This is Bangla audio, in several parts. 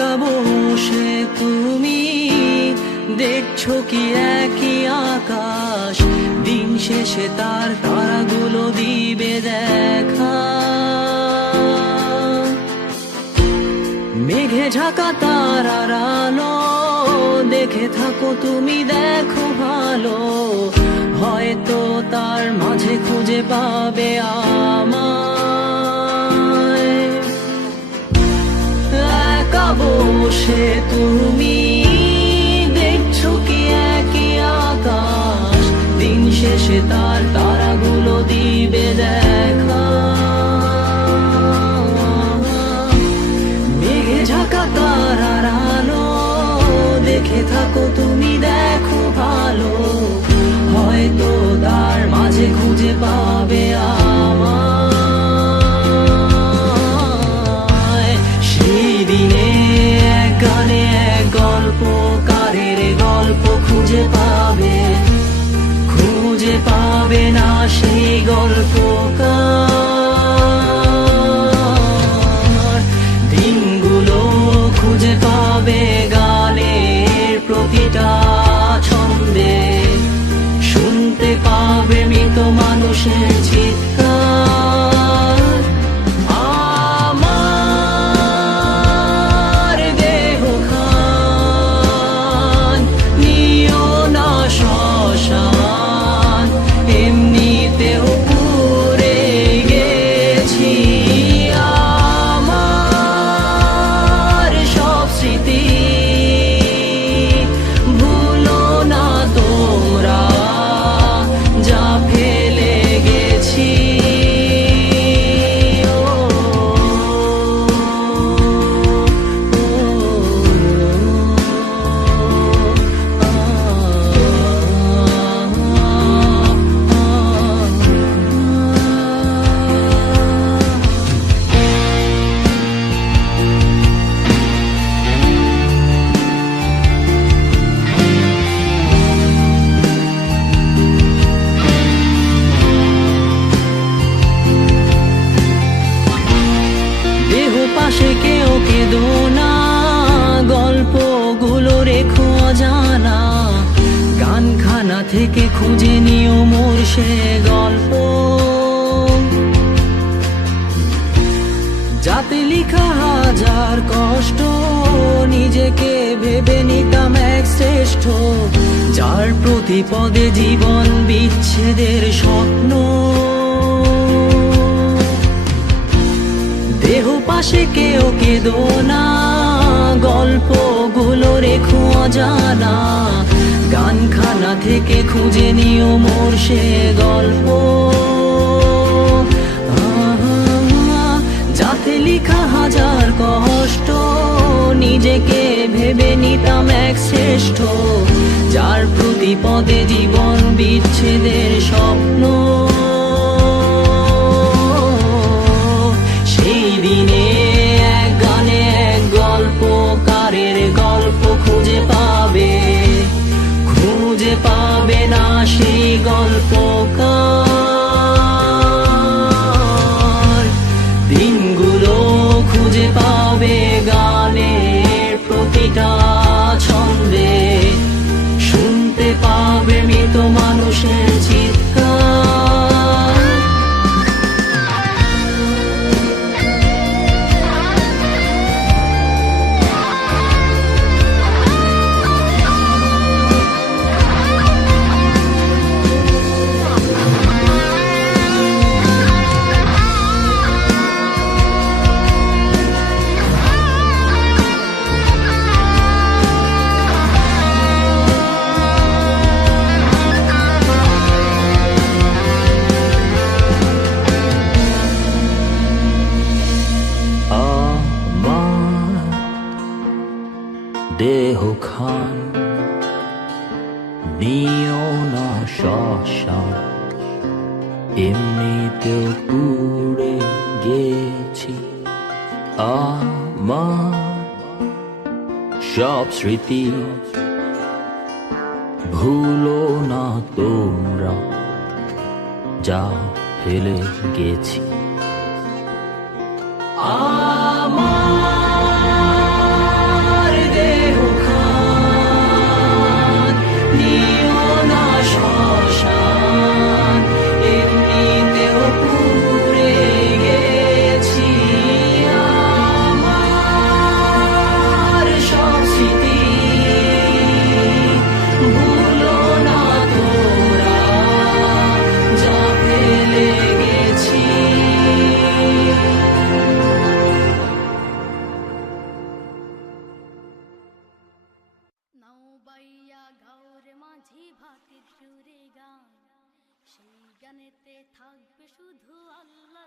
একা বসে তুমি দেখছো কি একই আকাশ, দিন শেষে তার তারাগুলো দিবে দেখা। মেঘে ঢাকা তারার আলো দেখে থাকো তুমি, দেখো ভালো, হয়তো তার মাঝে খুঁজে পাবে আমায়। একা বসে তুমি দেখছো কি একই আকাশ, দিন শেষে তার তারাগুলো দিবে দেখা। মেঘে ঢাকা তারার আলো দেখে থাকো তুমি, দেখো ভালো, হয়তো তার মাঝে খুঁজে পাবে আমায়। সেই দিনে এক গানে এক গল্পকারের গল্প খুঁজে পাবে না সেই গল্পকার। দিনগুলো খুঁজে পাবে গানের প্রতিটা ছন্দে, শুনতে পাবে মৃত মানুষের চিৎকার। আমার দেহ খান নিও না শ্মশান, এমনিতেও পুড়ে গেছি। আমার সব স্মৃতি ভুলো না তোমরা, যা ফেলে গেছি। পাশে কেউ কেঁদো না, গল্পগুলো রেখো অজানা, গানখানা থেকে খুঁজে নিও মোর সে গল্প, যাতে লিখা হাজার কষ্ট নিজেকে ভেবে নিতাম এক শ্রেষ্ঠ, যার প্রতি পদে জীবন বিচ্ছেদের স্বপ্ন। দেহ পাশে কেউ কেঁদো না, গল্পগুলো রেখো অজানা, গানখানা থেকে খুঁজে নিও মোর সে গল্প, যাতে লিখা হাজার কষ্ট নিজেকে ভেবে নিতাম এক শ্রেষ্ঠ, যার প্রতি পদে জীবন বিচ্ছেদের স্বপ্ন। সেই দিনে এক গানে এক গল্পকারের গল্প খুঁজে পাবে না সেই গল্পকার। দিনগুলো খুঁজে পাবে গানের প্রতিটা ছন্দে, শুনতে পাবে মৃত মানুষের চিৎকার। দেহ খান নিও না শ্মশান, এমনিতেও পুড়ে গেছি। আমার সব স্মৃতি ভুলো না তোমরা, যা ফেলে গেছি। আমার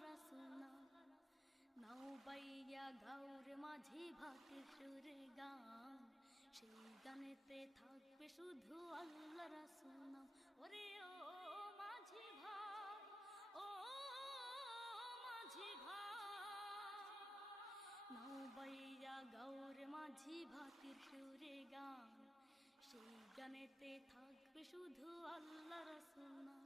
রাসুলনা নাও বাইয়া গাউর মাঝি ভাতের সুরে গান সেই গানেতে থাকবে শুধু আল্লাহ রাসুল নাম ওরে ও মাঝি ভাই ও মাঝি ভাই নাও বাইয়া গাউর মাঝি ভাতের সুরে গান সেই গানেতে থাকবে শুধু আল্লাহ রাসুল নাম